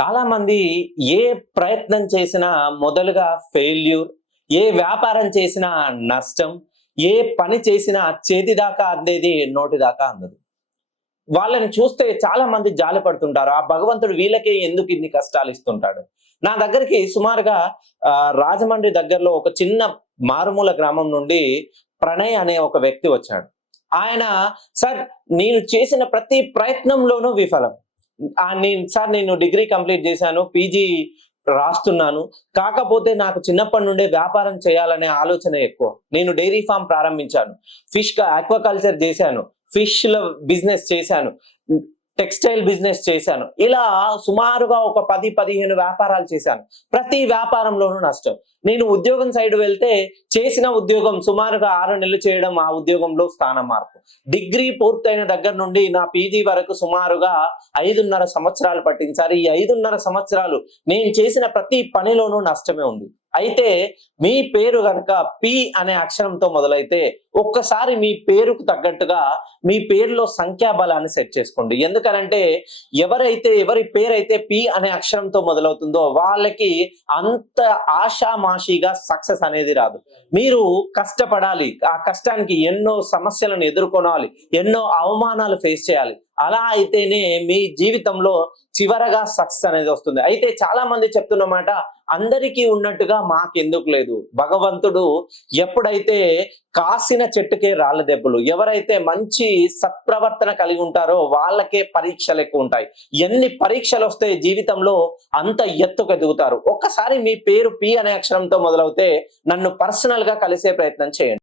చాలా మంది ఏ ప్రయత్నం చేసినా మొదలుగా ఫెయిల్యూర్, ఏ వ్యాపారం చేసినా నష్టం, ఏ పని చేసినా చేతి దాకా అందేది నోటి దాకా అందదు. వాళ్ళని చూస్తే చాలా మంది జాలి పడుతుంటారు. ఆ భగవంతుడు వీళ్ళకే ఎందుకు ఇన్ని కష్టాలు ఇస్తుంటాడు. నా దగ్గరికి సుమారుగా రాజమండ్రి దగ్గరలో ఒక చిన్న మారుమూల గ్రామం నుండి ప్రణయ్ అనే ఒక వ్యక్తి వచ్చాడు. ఆయన, సార్, నేను చేసిన ప్రతి ప్రయత్నంలోనూ విఫలం. నేను డిగ్రీ కంప్లీట్ చేశాను. పీజీ రాస్తున్నాను. కాకపోతే నాకు చిన్నప్పటి నుండే వ్యాపారం చేయాలనే ఆలోచన ఎక్కువ. నేను డైరీ ఫార్మ్ ప్రారంభించాను. ఆక్వాకల్చర్ చేశాను. ఫిష్‌ల బిజినెస్ చేశాను. టెక్స్టైల్ బిజినెస్ చేశాను. ఇలా సుమారుగా ఒక 10, 15 వ్యాపారాలు చేశాను. ప్రతి వ్యాపారంలోనూ నష్టం. నేను ఉద్యోగం సైడ్ వెళ్తే చేసిన ఉద్యోగం సుమారుగా 6 నెలలు చేయడం, ఆ ఉద్యోగంలో స్థానం మార్పు. డిగ్రీ పూర్తయిన దగ్గర నుండి నా పీజీ వరకు సుమారుగా 5.5 సంవత్సరాలు పట్టింది సార్. ఈ 5.5 సంవత్సరాలు నేను చేసిన ప్రతి పనిలోనూ నష్టమే ఉంది. అయితే మీ పేరు గనక పి అనే అక్షరంతో మొదలైతే ఒక్కసారి మీ పేరుకు తగ్గట్టుగా మీ పేరులో సంఖ్యాబలాన్ని సెట్ చేసుకోండి. ఎందుకనంటే ఎవరి పేరైతే పి అనే అక్షరంతో మొదలవుతుందో వాళ్ళకి అంత ఆషామాషిగా సక్సెస్ అనేది రాదు. మీరు కష్టపడాలి. ఆ కష్టానికి ఎన్నో సమస్యలను ఎదుర్కొనాలి, ఎన్నో అవమానాలు ఫేస్ చేయాలి. అలా అయితేనే మీ జీవితంలో చివరగా సక్సెస్ అనేది వస్తుంది. అయితే చాలా మంది చెప్తున్న మాట, అందరికీ ఉన్నట్టుగా మాకెందుకు లేదు. భగవంతుడు ఎప్పుడైతే కాసిన చెట్టుకే రాళ్ళ దెబ్బలు, ఎవరైతే మంచి సత్ప్రవర్తన కలిగి ఉంటారో వాళ్ళకే పరీక్షలు ఎక్కువ ఉంటాయి. ఎన్ని పరీక్షలు వస్తే జీవితంలో అంత ఎత్తుకు ఎదుగుతారు. ఒక్కసారి మీ పేరు పి అనే అక్షరంతో మొదలవుతే నన్ను పర్సనల్ గా కలిసే ప్రయత్నం చేయండి.